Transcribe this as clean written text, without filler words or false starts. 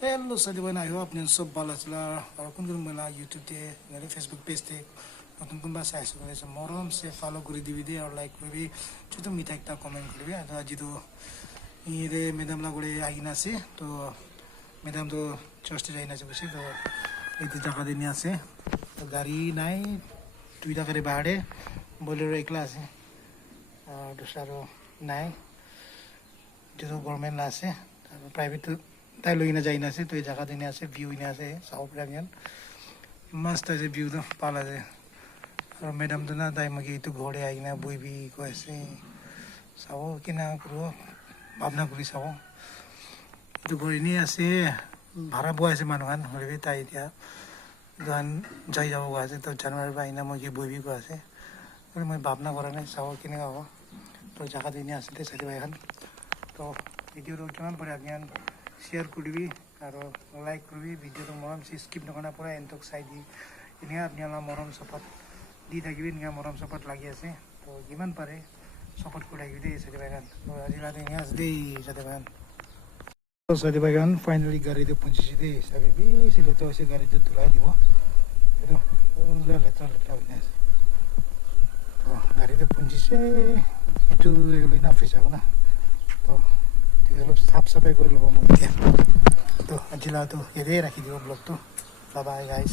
hello साथी बहिनी आई हो আপুনি চব ভাল আছিল আৰু কোন কোন মহিলা ইউটিউবতে নহলে ফেসবুক পেজতে নতুন কোনোবা চাই আছে মৰম সে ফলো কৰি দিবি দে আৰু লাইক কৰিবি যদি মিঠা একটা কমেন্ট কৰিবি আৰু আজিতো ইৰে মেডাম লাগৰে আহিনা আছে তো মেডাম তো চার্চে যাই না বসে তো এই টাকা দিনে আছে তো গাড়ি নাই 2 টাকারে বাড়ে बोलेरो একলা আছে আর দুসরা নাই যেটো গভর্নমেন্ট আছে प्राइवेट তাই লৈ না যাই না আছে তো এই জায়গা দিনে আছে ভিউ ইনে আছে সাউ প্রামিয়ান মস্ত আছে ভিউ তো পালা যায় আর ম্যাডাম তো না তাই মগে তো ঘরে আই না বইবি কইছে সাউ কিনা করব ভাবনা করি সাউ তো ঘরে নি আছে ভাড়া বই আছে মানুহান হইবে তাই এতিয়া গান যাই যাব আছে তো জানুয়ারি বাইনা মগে বইবি কই আছে মই ভাবনা করা নাই সাউ কিনা হব তো জায়গা দিনে আছে তে সাথে ভাইখান তো ভিডিওটো কিমান পরে আপনি शेयर करबी और लाइक करबी भिडिओ मरम से स्किप नकरा पूरा एंतक चाई दी इने अपनी मरम सपोर्ट दी थी इने मरम सपोर्ट लगी आसे तो जिमान पारे सपोर्ट कर दे साथी भाईगान तो आज रात इने आज दे साथी भाईगान तो साथी भाईगान फाइनली गाड़ी तो पहुंची दे सबै बेसी लेट होइसे गाड़ी तो धुलाई দিব तो लेट होइने तो गाड़ी तो पहुंची एटु लेना फ्री जाबो ना तो অলপ সাফ সাফাই কৰি ল'ব মই এতিয়া তো আজিলা তো এৰে ৰাখি দিব ব্লগটো বাই বাই গাইজ